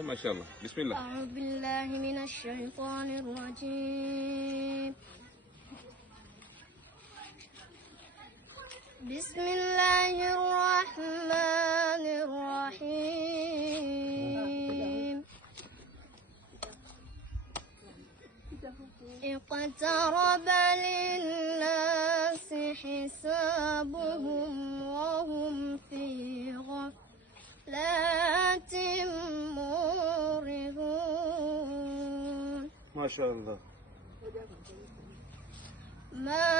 ما شاء الله. بسم الله. أعوذ بالله من الشيطان الرجيم. بسم الله الرحمن الرحيم. اقترب للناس حسابهم وهم في غفلة معرضون. ما شاء الله. ما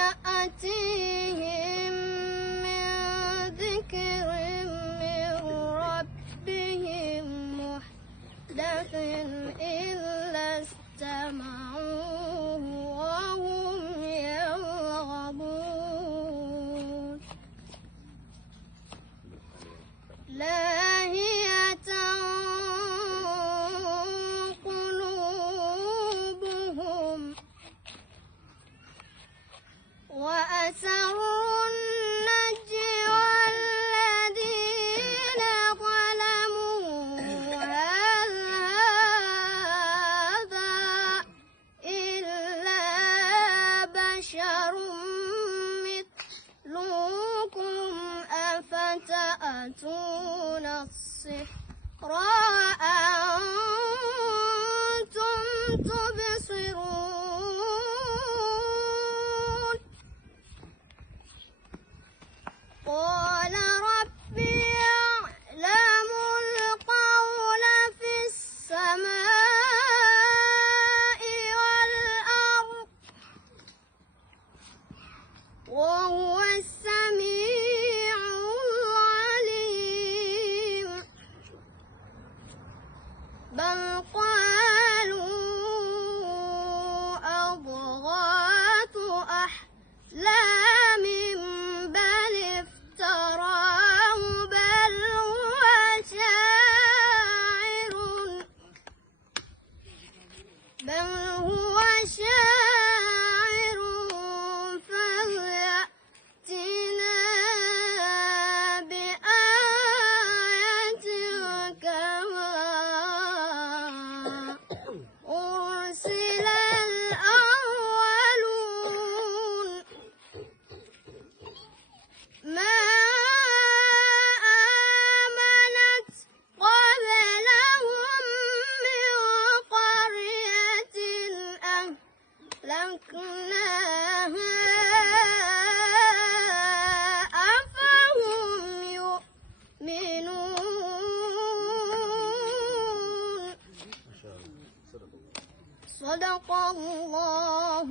يأتيهم من ذكر من ربهم محدث إلا استمعوه وهم يرغبون. لاهية قلوبهم وأسروا النجوى الذين ظلموا هل هذا إلا بشر مثلكم أفتأتون السحر وأنتم تبصرون. قال ربي يعلم القول في السماء والأرض وهو السميع العليم. بل قالوا أضغاث أحلام بل افتراه بل هو شاعر فليأتنا بآية كما أرسل الأولون. ما آمنت قبلهم من قرية أهلكناها أفهم يؤمنون. صدق الله